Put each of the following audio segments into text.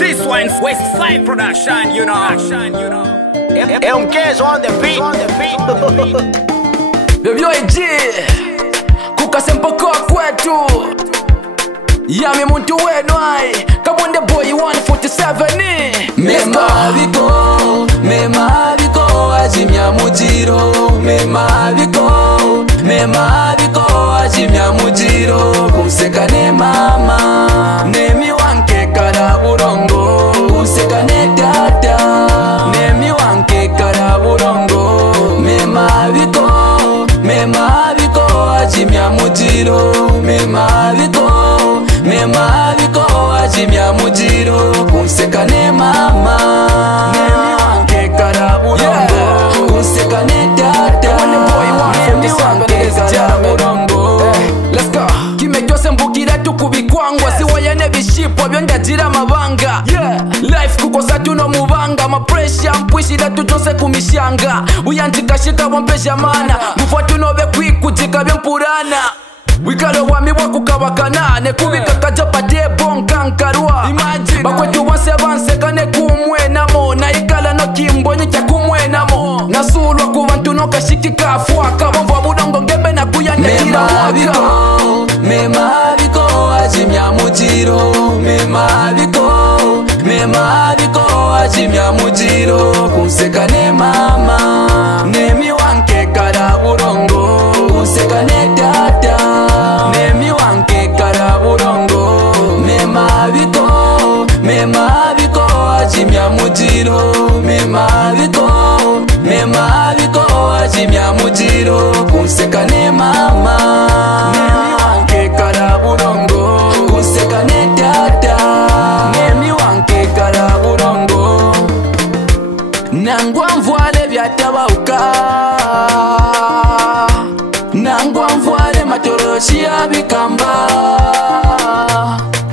This one's West Side production, you know. MK's on the beat. Baby OG kukasempoka kwetu yami muntu wenu ai Kaonde boy 147 Meema A Biko ajimya mujiro Meema A Biko ajimya mujiro Kumseka ne mama Nemi wanke kara burongo Kumseka ne dada Nemi wanke kara burongo Meema A Biko ajimya mujiro Meema A Biko ajimya mujiro Kumseka ne mama Nemi wanke kara burongo Kumseka ne dada Nemi wanke kara burongo Let's go Kime kyose mbukira tukubikwangwa Siwaya nebishipo byondagira mabanga Life kukosa tuno mubanga Mapresha mpwishira tutose kumishanga Uyanjikashika wampesha mana Mufwa tunobe kwikutika byempurana Wikalo wami wakukabakana Nekubika kajapate bonkankarwa Bakwetu wanse bansekane kumwenamo Na ikala no kimbonye kya kumwenamo Nasulwa kubantu no kashikika afwaka Wamvwa budongo ngembe na kuyanekira waka Meema A Biko ajimya mujiro Meema A Biko ajimya mujiro Kumseka ne mama Nemi wanke kara burongo Kumseka ne dada Nemi wanke kara burongo Meema A Biko ajimya mujiro Meema A Biko ajimya mujiro Kumseka ne mama Nemi wanke kara burongo Kumseka ne dada Nemi wanke kara burongo Nangwa mvwale byatabauka Nangwa mvwale matoroshi abikamba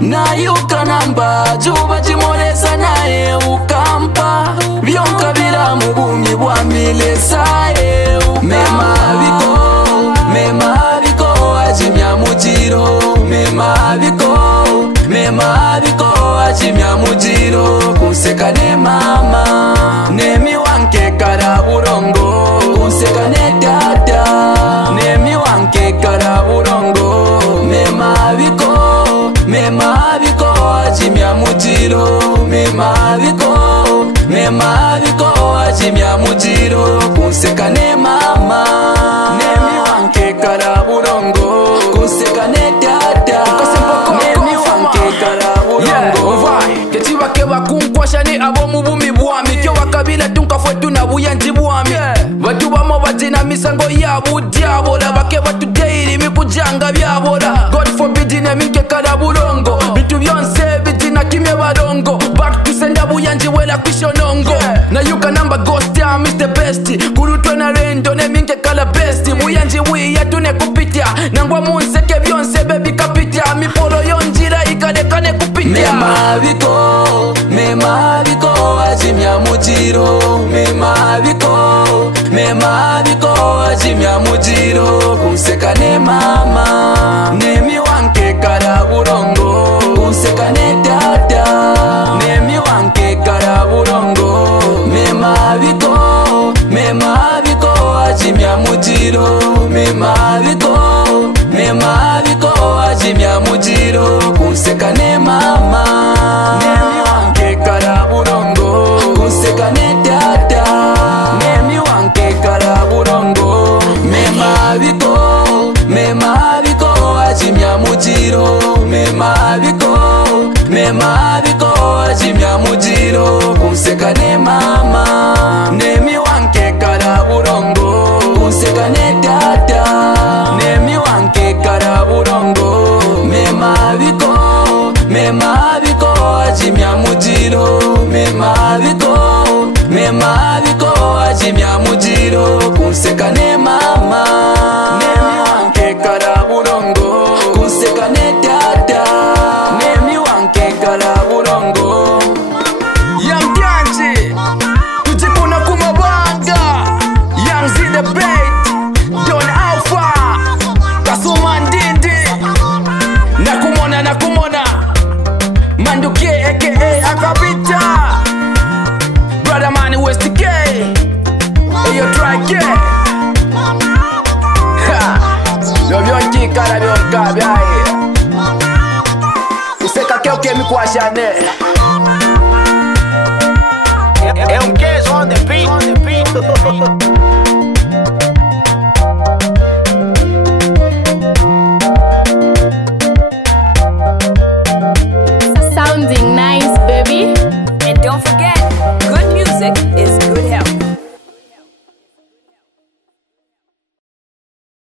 Nayuka namba juba jimolesa naye ukampa Byonka bila mubumi bwa milesa Meema A Biko ajimya mujiro Meema A Biko ajimya mujiro Kumseka ne mama Nemi wanke kara burongo Kumseka ne dada Nemi wanke kara burongo Meema A Biko ajimya mujiro Meema A Biko ajimya mujiro Kumseka ne mama Nemi wanke kara burongo Kumseka ne dada Nemi wanke kara burongo Ketiba keba kunkwasha ni abo mubumi bwami Kyo wakabila tunkafwetu na buyanji bwami Batu bamo batina misango yabu diabola Bakeba tudeiri mikujanga byabola God forbid minke kara burongo Bitu byonse bitina kimye barongo Back to senda buyanji wela kwishonongo Na yuka namba ghost time is the best Kurutwe na rendo ne minke kala best Buyanji wii tune kupitia Nangwa munseke byonse baby kapitia Mipolo yonjira ikadekane kupitia Meema A Biko ajimya mujiro Meema A Biko ajimya mujiro Kumseka ne mama Nemi wanke kara burongo Kumseka ne dada Nemi wanke kara burongo Meema A Biko ajimya mujiro Meema A Biko ajimya mujiro Kumseka ne mama Nemi wanke kara burongo Kumseka ne dada Nemi wanke kara burongo Meema A Biko ajimya mujiro Meema A Biko ajimya mujiro Kumseka ne mama Nemi wanke kara burongo Kumseka ne dada Nemi wanke kara burongo Meema A Biko ajimya mujiro Meema A Biko ajimya mujiro Kumseka ne mama Nemi wanke kara burongo Kumseka ne dada Nemi wanke kara burongo Yamdianji Kujikuna kumabanga Young Z the bait Don Alpha Kasuma Ndindi Nakumona Manduke aka Akabita, brother man West K. Hey, you try get